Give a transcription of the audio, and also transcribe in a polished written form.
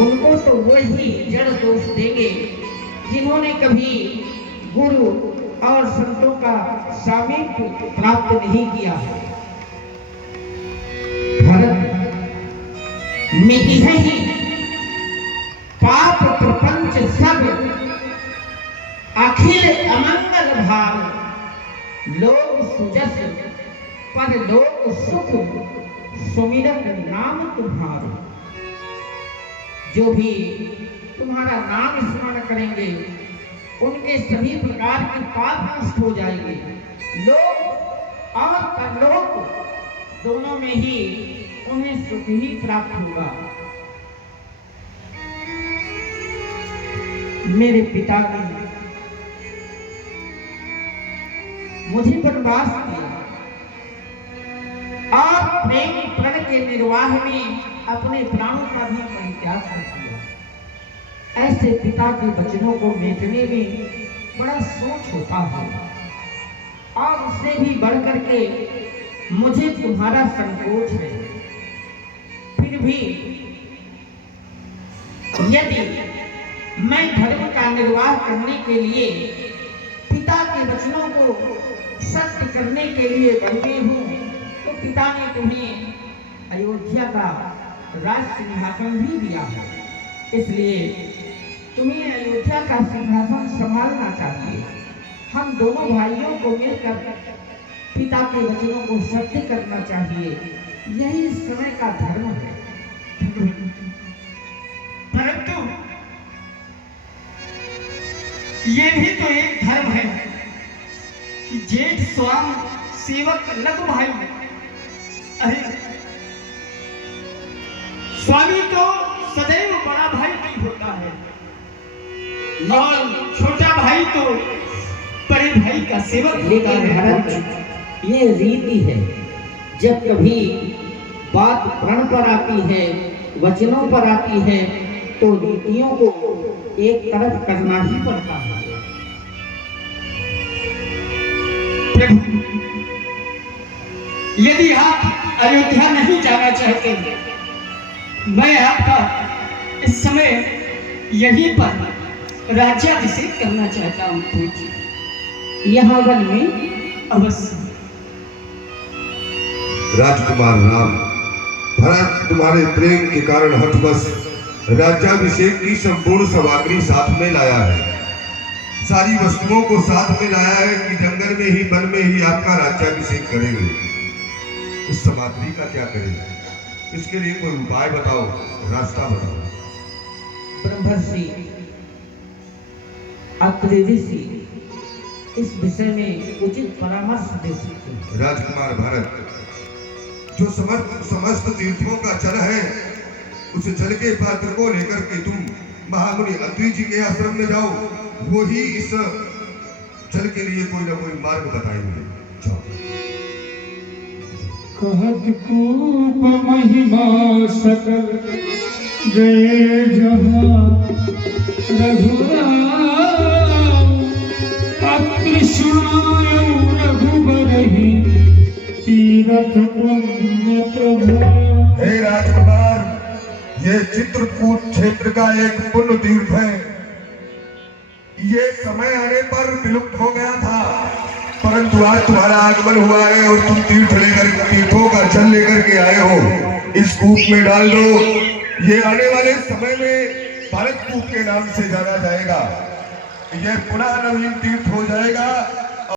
उनको तो वही जड़ दोष देंगे जिन्होंने कभी गुरु और संतों का सामीप्य प्राप्त नहीं किया। भरत मिति है ही पाप प्रपंच सब अखिल अमंगल भाव, लोग सुजस पर लोग सुख सुमिरन नाम तुम्हारो। जो भी तुम्हारा नाम स्मरण करेंगे उनके सभी प्रकार के पाप नष्ट हो जाएंगे। लोक और परलोक दोनों में ही उन्हें सुख ही प्राप्त होगा। मेरे पिता ने मुझे वनवास दिया और प्रेम प्रण के निर्वाह में अपने प्राणों का भी परित्याग कर दिया। ऐसे पिता के वचनों को मेटने में बड़ा सोच होता है और उससे भी बढ़कर के मुझे तुम्हारा संकोच है। फिर भी यदि मैं धर्म का निर्वाह करने के लिए पिता के वचनों को सत्य करने के लिए बंधे हूँ तो पिता ने तुम्हें अयोध्या का राज सिंहासन भी दिया है, इसलिए तुम्हें अयोध्या का सिंहासन संभालना चाहिए। हम दोनों भाइयों को मिलकर पिता के वचनों को सत्य करना चाहिए, यही इस समय का धर्म है। परंतु ये भी तो एक धर्म है कि जेठ स्वाम सेवक लघु भाई। अरे स्वामी तो सदैव बड़ा भाई की होता है और छोटा भाई तो बड़े भाई का सेवक होता लेकिन है। भरत, ये रीति है, जब कभी बात प्रण पर आती है, वचनों पर आती है, तो रीतियों को एक तरफ करना ही पड़ता है। प्रभु, यदि आप अयोध्या नहीं जाना चाहते, मैं आपका इस समय यहीं पर राज्याभिषेक करना चाहता हूँ। यहाँ वन में अवश्य। राजकुमार राम, भरत तुम्हारे प्रेम के कारण हठवश राज्याभिषेक की संपूर्ण सामग्री साथ में लाया है। सारी वस्तुओं को साथ में लाया है कि जंगल में ही वन में ही आपका राज्याभिषेक करेंगे। इस सामग्री का क्या करेंगे? इसके लिए कोई उपाय बताओ, रास्ता बताओ। ब्रह्मर्षि अत्रि ऋषि इस विषय में उचित परामर्श दे सकते हैं। राजकुमार भरत, जो समस्त तीर्थों का जल है, उस जल के पात्र को लेकर के तुम महामुनि अत्रि जी के आश्रम में जाओ, वो ही इस जल के लिए कोई ना कोई मार्ग बताएंगे। जाओ। कहत कूप महिमा सकल गए जहाँ रघुराम, अत्रि सुनायौ रघुबरहि तीरथ पुण्य प्रभु। हे राजकुमार, ये चित्रकूट क्षेत्र का एक पुण्य तीर्थ है। ये समय आने पर विलुप्त हो गया था, परंतु आज तुम्हारा आगमन हुआ है और तुम तीर्थों का जल लेकर के आए हो। इस कूप में डाल दो, ये आने वाले समय में भारत कूप के नाम से जाना जाएगा। यह पुनः नवीन तीर्थ हो जाएगा